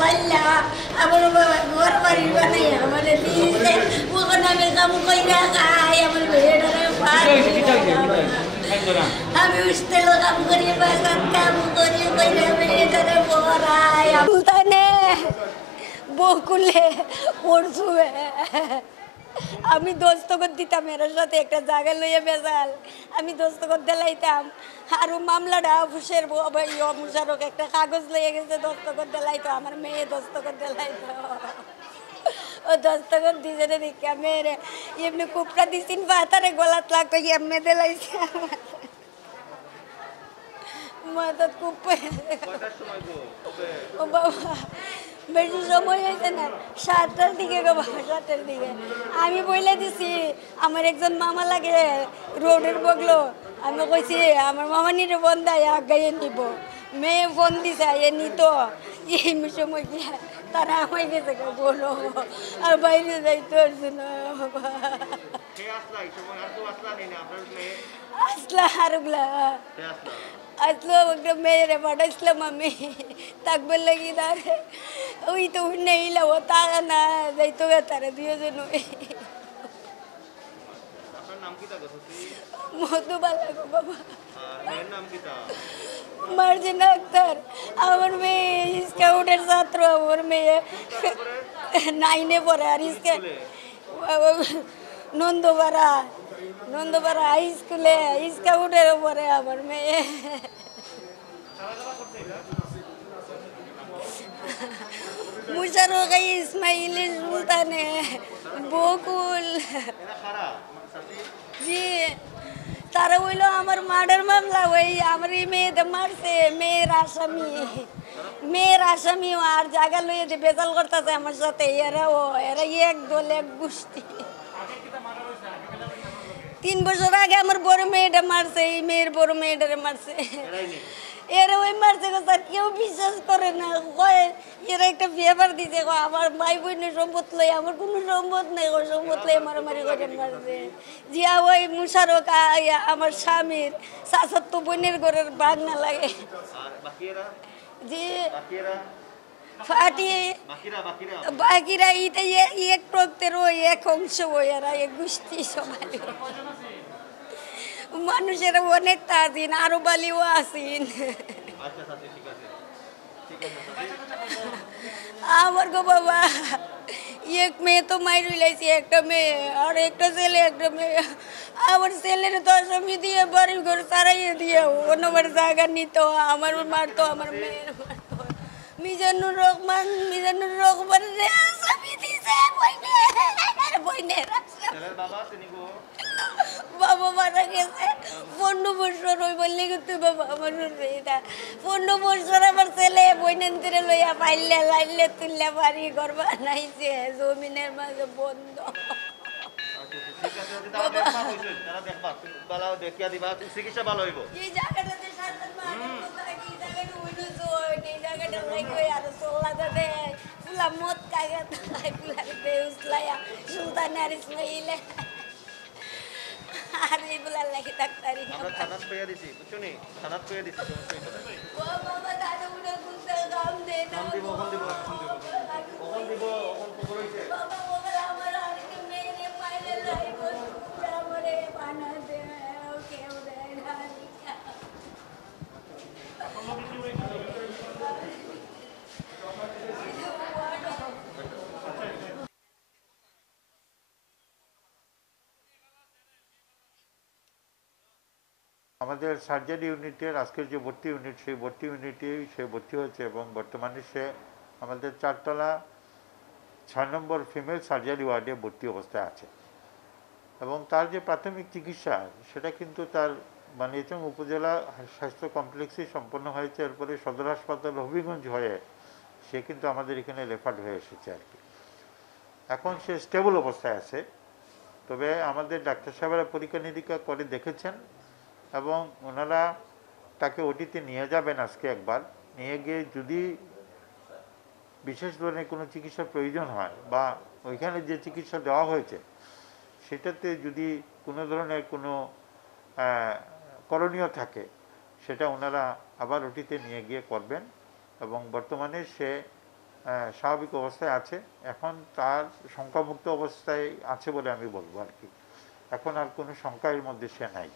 লাইলা আমার ঘর বাড়ি বানাই আমার দিয়েছে ওখানে আমি কাম কইরা খাই আমার মেয়েটারে আমি উঠতে কাম করি বাগান কাম করি কইরা মেয়েটারে পড়াই তানে বকুলে পড়ছুবে আমি দস্তখত দিতাম এর সাথে একটা জায়গা লইয়া বেজাল আমি দস্তখত দিলাইতাম আর মামলাটা অফিসের মুশারক একটা কাগজ লইয়া গেছে দস্তখত দিলাইতো আমার মেয়ে দস্তখত দিলাইতো ও দস্তখত দিছে রে দেখে মেয়েরে এমনি কুপড়া দিছিন পাতারে গলাত লাগতো এমনি দিলাইছে মাথা কুপে ও বাবা বেশি সময় হয়েছে না 7টার দিকে গো বাবা 7টার দিকে আমি বলে দিছি আমার একজন মামা লাগে রোডের বগলো আমি কইছি আমার মামা নিরে বন্ধায় আগাইয়ে নিব মেয়ে ফোন দিছে এ নিত এই সময় গিয়ে তারা আমায় গেছে বলো আর বাইরে যাইতে পারছে না বাবা আসলা আরগুলা আসলো একটা মেয়েরে পাঠাইছিলাম আমি থাকবে লাগি তারে ওই তো নেইলা ও তা না যাইতো তারা দুজন মধুবালা গো বাবা মার্জিনা আক্তার আমার মেয়ে স্কাউটের ছাত্র আমার মেয়ে 9-এ পড়ে আর নন্দপাড়া হাই স্কুলে স্কাউটের পরে আমার মেয়ে মুশারক ইসমাইল সুলতানে বকুল জি তারা হইলো আমার মার্ডার মামলা ওই আমার এই মেয়েদের মারছে মেয়ের আসামি আর জায়গা লইয়ে যে বেজাল করতেছে আমার সাথে এরা এক দল এক গোষ্ঠী 3 বছর আগে আমার বড় মেয়েটা মারছে এই মেয়ের বড় মেয়েটারে মারছে এরা ওই মারছে স্যার কেউ বিশ্বাস করে না কয় এরা একটা ব্যাপার দিছে আমার ভাই বোনের সম্পদ লই আমার কোনো সম্পদ নেই ও সম্পদ লই মারামারি করে মারছে জিয়া ওই মুশারক আমার স্বামীর চাচাতো বোনের ঘরের বাগনা লাগে জি ফাটি বাকিরা ইতে এক প্রক্তের ওই এক অংশ এরা এক গোষ্ঠী সবাই মানুষের অনেক তাজিন আরো বালিও আসিন আমার গো বাবা এক মেয়ে তো মাইর লাইছি একটা মেয়ে আর একটা ছেলে একটা মেয়ে আমার ছেলের তো আসামি দিয়ে বাড়ি ঘর সারাইয়ে দিয়ে অন্যবার জায়গা নিত আমার মারতো আমার মেয়ের মারতো মিজানুর রহমান আসামি দিছে বইনের বাবা মারা গেছে 15 বছর ওই বললে কিন্তু বাবা আমার 15 বছর আমার ছেলে বইনেন্দ্রে লইয়া পাইলে লাইলে তুললে বাড়ি ঘর বানাইছে জমিনের মাঝে বন্ধ মদ কাগা সুলতান আর ইসমাইলে আর এইগুলা লাগি ডাক্তারি আমরা থানাত পেয়ে দিছি বুঝছনি থানাত পেয়ে দিছি ও বাবা দাদা উড়ে গুলতে গাম দে না দিব খবর হইছে বাবা ওরা আমার আরেকটা মেয়ে পাইলে লাইব আমারে বানা দে ওকে ওরে না আমাদের সার্জারি ইউনিটের আজকের যে ভর্তি ইউনিট সেই ভর্তি ইউনিটেই সে ভর্তি হয়েছে এবং বর্তমানে সে আমাদের 4তলা 6 নম্বর ফিমেল সার্জারি ওয়ার্ডে ভর্তি অবস্থায় আছে এবং তার যে প্রাথমিক চিকিৎসা সেটা কিন্তু তার বানিয়াচং উপজেলা স্বাস্থ্য কমপ্লেক্সে সম্পন্ন হয়েছে এরপরে সদর হাসপাতাল হবিগঞ্জ হয়ে সে কিন্তু আমাদের এখানে রেফার্ড হয়ে এসেছে আর কি এখন সে স্টেবল অবস্থায় আছে তবে আমাদের ডাক্তার সাহেবরা পরীক্ষা নিরীক্ষা করে দেখেছেন এবং ওনারা তাকে ওটিতে নিয়ে যাবেন আজকে একবার নিয়ে গিয়ে যদি বিশেষ ধরনের কোনো চিকিৎসার প্রয়োজন হয় বা ওইখানে যে চিকিৎসা দেওয়া হয়েছে সেটাতে যদি কোনো ধরনের কোনো করণীয় থাকে সেটা ওনারা আবার ওটিতে নিয়ে গিয়ে করবেন এবং বর্তমানে সে স্বাভাবিক অবস্থায় আছে। এখন তার শঙ্কামুক্ত অবস্থায় আছে বলে আমি বলবো আর কি। এখন আর কোনো শঙ্কা এর মধ্যে সে নাই।